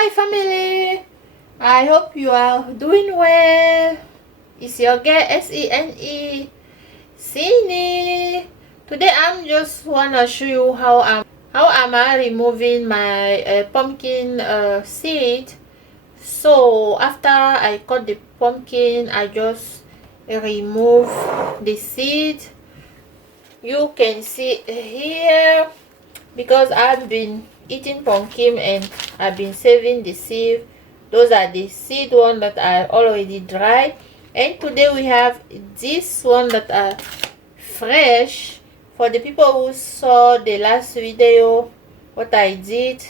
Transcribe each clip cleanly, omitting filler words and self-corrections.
Hi family, I hope you are doing well. It's your girl Sene Sini. Today I'm just wanna show you how am I removing my pumpkin seed. So after I cut the pumpkin, I just remove the seed. You can see here, because I've been eating pumpkin and I've been saving the seed. Those are the seed one that I already dried, and today we have this one that are fresh. For the people who saw the last video, what I did,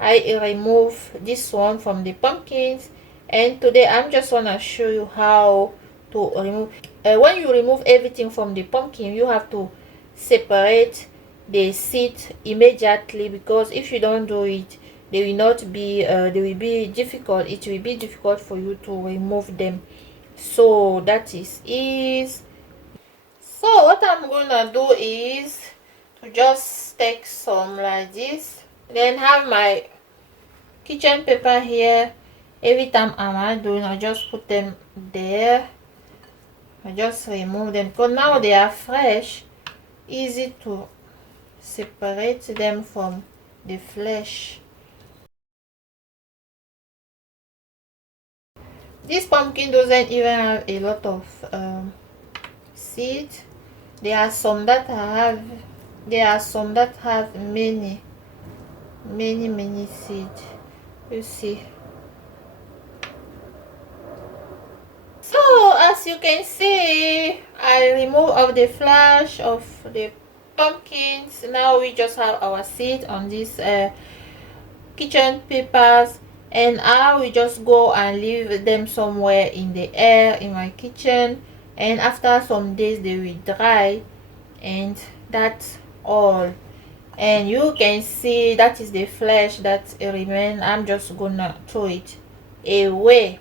I remove this one from the pumpkins, and today I'm just gonna show you how to remove. When you remove everything from the pumpkin, you have to separate the seed immediately, because if you don't do it, they will not be they will be difficult. It will be difficult for you to remove them. So that is so what I'm gonna do is to just take some like this, then have my kitchen paper here. Every time I'm doing, I just put them there. I just remove them because now they are fresh, easy to separate them from the flesh. This pumpkin doesn't even have a lot of seed. There are some that have many seed. You see. So as you can see, I remove all the flesh of the pumpkins. Now we just have our seed on these kitchen papers, and I will just go and leave them somewhere in the air in my kitchen, and after some days they will dry, and that's all. And you can see that is the flesh that remains. I'm just gonna throw it away.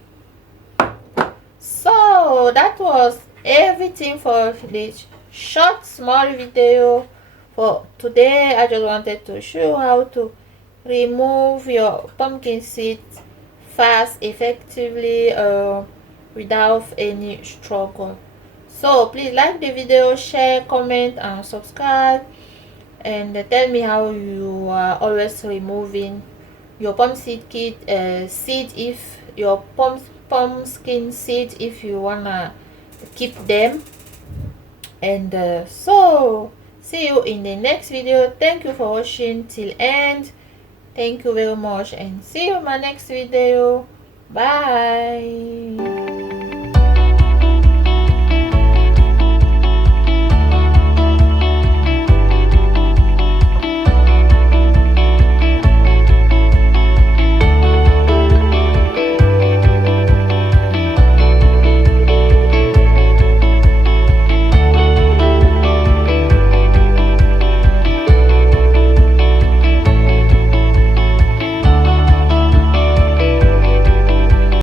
So that was everything for this short small video for today. I just wanted to show you how to remove your pumpkin seeds fast, effectively, without any struggle. So please like the video, share, comment and subscribe, and tell me how you are always removing your pumpkin seed, if your pumpkin seed, if you wanna keep them. And so see you in the next video. Thank you for watching till end. Thank you very much, and see you in my next video. Bye.